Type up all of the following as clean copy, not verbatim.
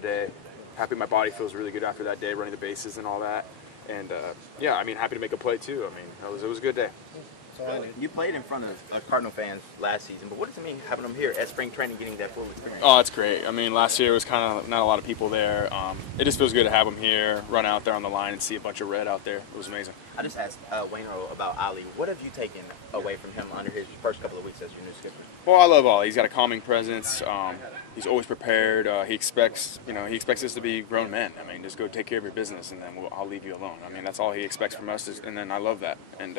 that day. Happy my body feels really good after that day, running the bases and all that. And yeah, I mean, happy to make a play too. I mean, it was a good day. So you played in front of Cardinal fans last season, but what does it mean having them here at spring training, getting that full experience? Oh, it's great. I mean, last year was kind of not a lot of people there. It just feels good to have them here, run out there on the line and see a bunch of red out there. It was amazing. I just asked Waino about Ali. What have you taken away from him under his first couple of weeks as your new skipper? Well, I love Ali. He's got a calming presence. He's always prepared. He expects us to be grown men. I mean, just go take care of your business, and then I'll leave you alone. I mean, that's all he expects from us, and then I love that. And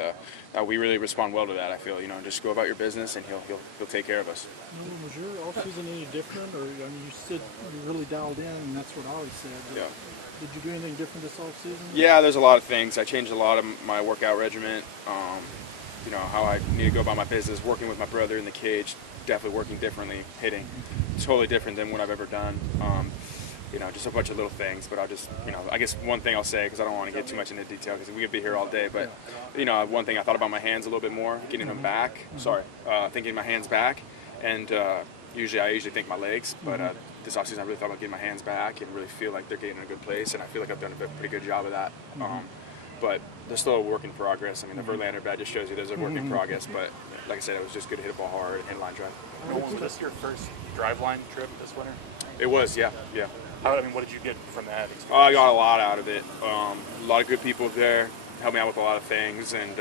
we really respond well to that. I feel, just go about your business, and he'll take care of us. Was your off season any different, or I mean, you said you really dialed in, and that's what Ollie said. Yeah. Did you do anything different this off season? Yeah, there's a lot of things. I changed a lot of my workout regimen. How I need to go about my business, working with my brother in the cage, definitely working differently, hitting, totally different than what I've ever done. Just a bunch of little things, but I'll just, I guess one thing I'll say, because I don't want to get too much into detail, because we could be here all day, but, one thing I thought about my hands a little bit more, getting them back, thinking my hands back, and I usually think my legs, but this offseason I really thought about getting my hands back and really feel like they're getting in a good place, and I feel like I've done a pretty good job of that. But there's still a work in progress. I mean, the Verlander bat just shows you there's a work in progress, but like I said, it was just good to hit a ball hard and hit a line drive. Was this your first drive line trip this winter? It was, yeah. What did you get from that experience? Oh, I got a lot out of it. A lot of good people there, helped me out with a lot of things, and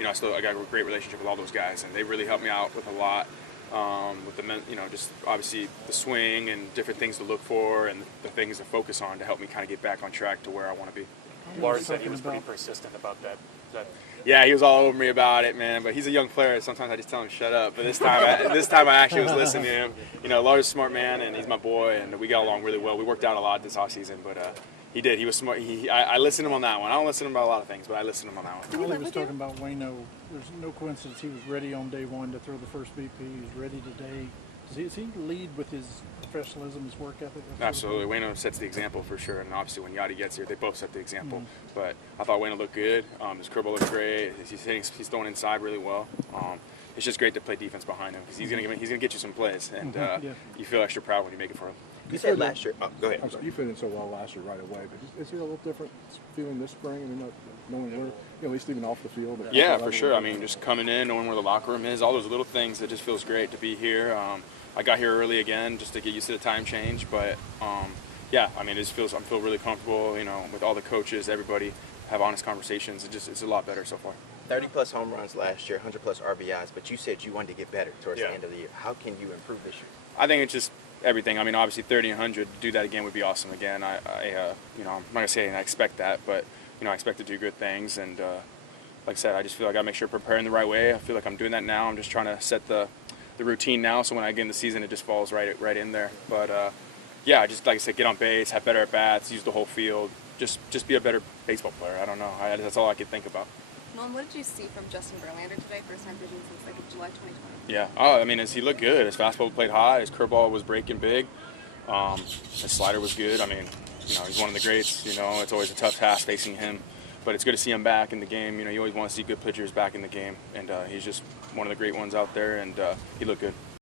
I got a great relationship with all those guys, and they really helped me out with a lot. With the men, just obviously the swing and different things to look for and the things to focus on to help me kind of get back on track to where I want to be. Lars said he was pretty persistent about that. Yeah, he was all over me about it, man. But he's a young player. Sometimes I just tell him shut up. But this time I actually was listening to him. Lars is a smart man, and he's my boy, and we got along really well. We worked out a lot this offseason, but he did. He was smart. I listened to him on that one. I don't listen to him about a lot of things, but I listened to him on that one. Ollie was talking about Waino. There's no coincidence he was ready on day one to throw the first BP. He was ready today. Does he lead with his professionalism, his work ethic? Absolutely. Waino sets the example for sure, and obviously when Yadi gets here, they both set the example. But I thought Waino looked good. His curveball looked great. He's throwing inside really well. It's just great to play defense behind him because he's gonna get you some plays, and you feel extra proud when you make it for him. You said last year. Oh, go ahead. I'm sorry, you fit in so well last year right away, but is he a little different feeling this spring? I mean, not knowing where, at least even off the field. Yeah, for sure. I mean, just coming in, knowing where the locker room is, all those little things. It just feels great to be here. I got here early again just to get used to the time change, but yeah, I mean, I feel really comfortable. With all the coaches, everybody have honest conversations. It's a lot better so far. 30-plus home runs last year, 100-plus RBIs, but you said you wanted to get better towards the end of the year. How can you improve this year? I think it's just everything. I mean, obviously 30 and 100, do that again would be awesome again. I'm not going to say I expect that, but, I expect to do good things. And like I said, I just feel like I make sure I'm preparing the right way. I feel like I'm doing that now. I'm just trying to set the routine now, so when I get in the season, it just falls right in there. But, yeah, just like I said, get on base, have better at-bats, use the whole field. Just be a better baseball player. I don't know. That's all I could think about. Nolan, what did you see from Justin Verlander today? First time pitching since July 2020. Yeah. Oh, I mean, he looked good. His fastball played high. His curveball was breaking big. His slider was good. I mean, he's one of the greats. It's always a tough task facing him, but it's good to see him back in the game. You always want to see good pitchers back in the game, and he's just one of the great ones out there, and he looked good.